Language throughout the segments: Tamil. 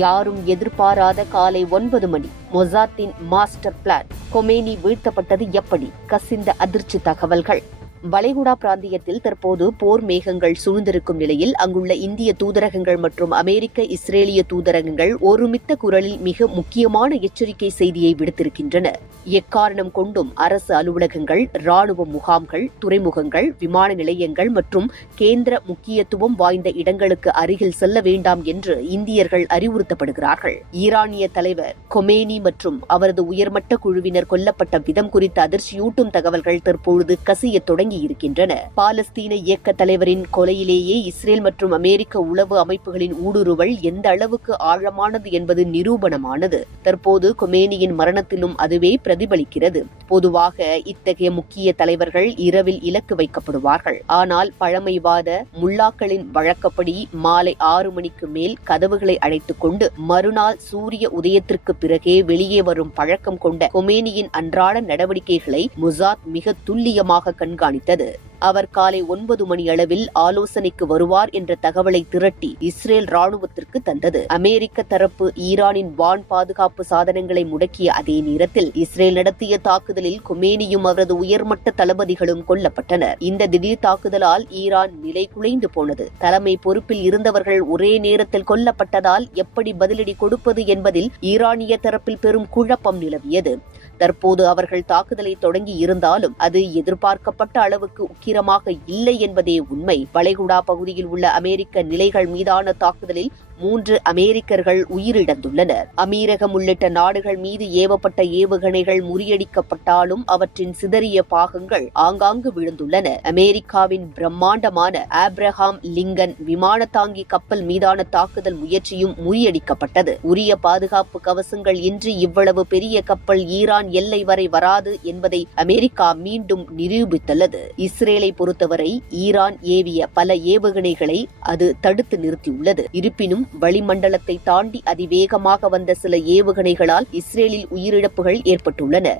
யாரும் எதிர்பாராத காலை 9 மணி. மொசாத்தின் மாஸ்டர் பிளான். கொமேனி வீழ்த்தப்பட்டது எப்படி? கசிந்த அதிர்ச்சி தகவல்கள். வளைகுடா பிராந்தியத்தில் தற்போது போர் மேகங்கள் சூழ்ந்திருக்கும் நிலையில் அங்குள்ள இந்திய தூதரகங்கள் மற்றும் அமெரிக்க இஸ்ரேலிய தூதரகங்கள் ஒருமித்த குரலில் மிக முக்கியமான எச்சரிக்கை செய்தியை விடுத்திருக்கின்றன. எக்காரணம் கொண்டும் அரசு அலுவலகங்கள், ராணுவ முகாம்கள், துறைமுகங்கள், விமான நிலையங்கள் மற்றும் கேந்திர முக்கியத்துவம் வாய்ந்த இடங்களுக்கு அருகில் செல்ல வேண்டாம் என்று இந்தியர்கள் அறிவுறுத்தப்படுகிறார்கள். ஈரானிய தலைவர் கொமேனி மற்றும் அவரது உயர்மட்ட குழுவினர் கொல்லப்பட்ட விதம் குறித்த அதிர்ச்சியூட்டும் தகவல்கள் தற்பொழுது கசிய தொடங்கி இருக்கின்றன. பாலஸ்தீன இயக்க தலைவரின் கொலையிலேயே இஸ்ரேல் மற்றும் அமெரிக்க உளவு அமைப்புகளின் ஊடுருவல் எந்த அளவுக்கு ஆழமானது என்பது நிரூபணமானது. தற்போது கொமேனியின் மரணத்திலும் அதுவே பிரதிபலிக்கிறது. பொதுவாக இத்தகைய முக்கிய தலைவர்கள் இரவில் இலக்கு வைக்கப்படுவார்கள். ஆனால் பழமைவாத முல்லாக்களின் வழக்கப்படி மாலை 6 மணிக்கு மேல் கதவுகளை அடைத்துக் கொண்டு மறுநாள் சூரிய உதயத்திற்கு பிறகே வெளியே வரும் பழக்கம் கொண்ட கொமேனியின் அன்றாட நடவடிக்கைகளை மொசாத் மிக துல்லியமாக கண்காணித்தது. அவர் காலை 9 மணி அளவில் ஆலோசனைக்கு வருவார் என்ற தகவலை திரட்டி இஸ்ரேல் ராணுவத்திற்கு தந்தது. அமெரிக்க தரப்பு ஈரானின் வான் பாதுகாப்பு சாதனங்களை முடக்கிய அதே நேரத்தில் இஸ்ரேல் நடத்திய தாக்குதலில் கொமேனியும் அவரது உயர்மட்ட தளபதிகளும் கொல்லப்பட்டனர். இந்த திடீர் தாக்குதலால் ஈரான் நிலை குலைந்து போனது. தலைமை பொறுப்பில் இருந்தவர்கள் ஒரே நேரத்தில் கொல்லப்பட்டதால் எப்படி பதிலடி கொடுப்பது என்பதில் ஈரானிய தரப்பில் பெரும் குழப்பம் நிலவியது. தற்போது அவர்கள் தாக்குதலை தொடங்கி இருந்தாலும் அது எதிர்பார்க்கப்பட்ட அளவுக்கு உக்கிரமாக இல்லை என்பதே உண்மை. வளைகுடா பகுதியில் உள்ள அமெரிக்க நிலைகள் மீதான தாக்குதலில் 3 அமெரிக்கர்கள் உயிரிழந்துள்ளனர். அமீரகம் உள்ளிட்ட நாடுகள் மீது ஏவப்பட்ட ஏவுகணைகள் முறியடிக்கப்பட்டாலும் அவற்றின் சிதறிய பாகங்கள் ஆங்காங்கு விழுந்துள்ளன. அமெரிக்காவின் பிரம்மாண்டமான ஆப்ரஹாம் லிங்கன் விமானத்தாங்கி கப்பல் மீதான தாக்குதல் முயற்சியும் முறியடிக்கப்பட்டது. உரிய பாதுகாப்பு கவசங்கள் இன்றி இவ்வளவு பெரிய கப்பல் ஈரான் எல்லை வரை வராது என்பதை அமெரிக்கா மீண்டும் நிரூபித்துள்ளது. இஸ்ரேலை பொறுத்தவரை ஈரான் ஏவிய பல ஏவுகணைகளை அது தடுத்து நிறுத்தியுள்ளது. இருப்பினும் வளிமண்டலத்தை தாண்டி அதிவேகமாக வந்த சில ஏவுகணைகளால் இஸ்ரேலில் உயிரிழப்புகள் ஏற்பட்டுள்ளன.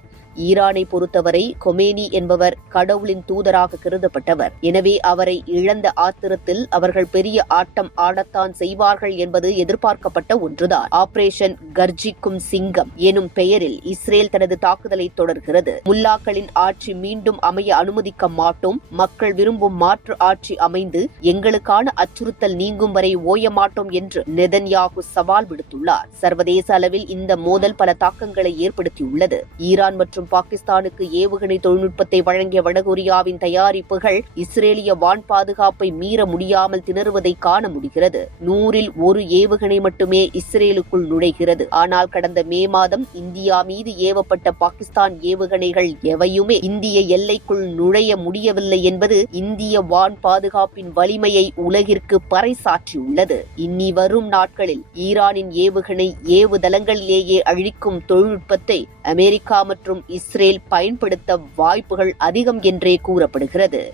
ஈரானை பொறுத்தவரை கொமேனி என்பவர் கடவுளின் தூதராக கருதப்பட்டவர். எனவே அவரை இழந்த ஆத்திரத்தில் அவர்கள் பெரிய ஆட்டம் ஆடத்தான் செய்வார்கள் என்பது எதிர்பார்க்கப்பட்ட ஒன்றுதான். ஆபரேஷன் கர்ஜிக்கும் சிங்கம் எனும் பெயரில் இஸ்ரேல் தனது தாக்குதலை தொடர்கிறது. முல்லாக்களின் ஆட்சி மீண்டும் அமைய அனுமதிக்க மாட்டோம். மக்கள் விரும்பும் மாற்று ஆட்சி அமைந்து எங்களுக்கான அச்சுறுத்தல் நீங்கும் வரை ஓய மாட்டோம் என்று நெதன்யாகு சவால் விடுத்துள்ளார். சர்வதேச அளவில் இந்த மோதல் பல தாக்கங்களை ஏற்படுத்தியுள்ளது. ஈரான் மற்றும் பாகிஸ்தானுக்கு ஏவுகணை தொழில்நுட்பத்தை வழங்கிய வடகொரியாவின் தயாரிப்புகள் இஸ்ரேலிய வான் பாதுகாப்பை மீற முடியாமல் திணறுவதை காண முடிகிறது. 100ல் 1 ஏவுகணை மட்டுமே இஸ்ரேலுக்குள் நுழைகிறது. ஆனால் கடந்த மே மாதம் இந்தியா மீது ஏவப்பட்ட பாகிஸ்தான் ஏவுகணைகள் எவையுமே இந்திய எல்லைக்குள் நுழைய முடியவில்லை என்பது இந்திய வான் பாதுகாப்பின் வலிமையை உலகிற்கு பறைசாற்றியுள்ளது. இனி வரும் நாட்களில் ஈரானின் ஏவுகணை ஏவுதளங்களிலேயே அழிக்கும் தொழில்நுட்பத்தை அமெரிக்கா மற்றும் இஸ்ரேல் பயன்படுத்த வாய்ப்புகள் அதிகம் என்றே கூறப்படுகிறது.